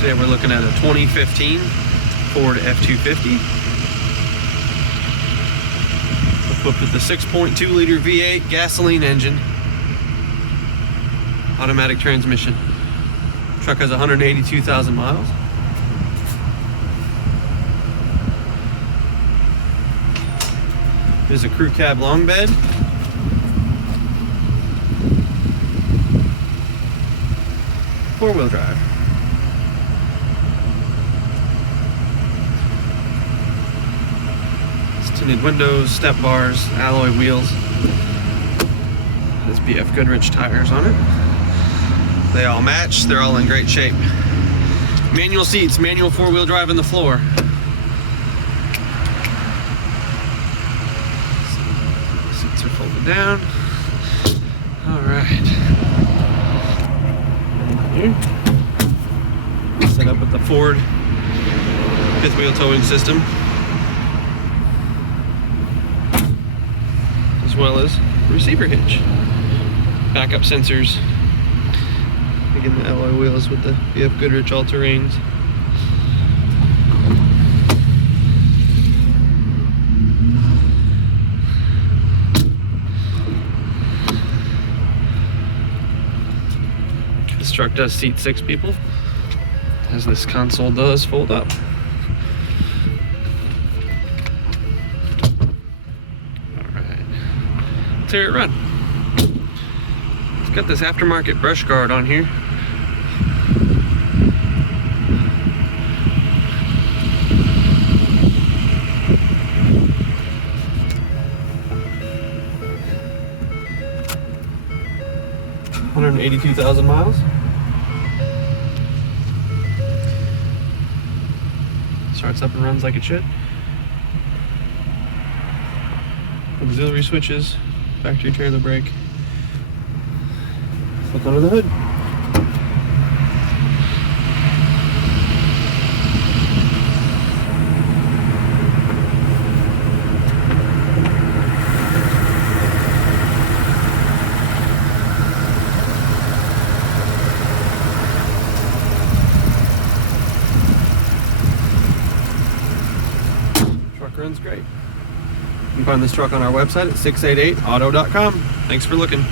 Today we're looking at a 2015 Ford F-250. Equipped with a 6.2 liter V8 gasoline engine. Automatic transmission. Truck has 182,000 miles. There's a crew cab long bed. Four-wheel drive. It's tinted windows, step bars, alloy wheels. There's BF Goodrich tires on it. They all match. They're all in great shape. Manual seats, manual four-wheel drive on the floor. Seats are folded down. All right. Here. Set up with the Ford fifth wheel towing system, as well as receiver hitch, backup sensors. Again, the alloy wheels with the BF Goodrich all-terrains. This truck does seat 6 people, as this console does fold up. Alright, let's hear it run. It's got this aftermarket brush guard on here. $182,000 miles. Starts up and runs like it should. Auxiliary switches, factory trailer brake. Look under the hood. Truck runs great. You can find this truck on our website at 688auto.com. Thanks for looking.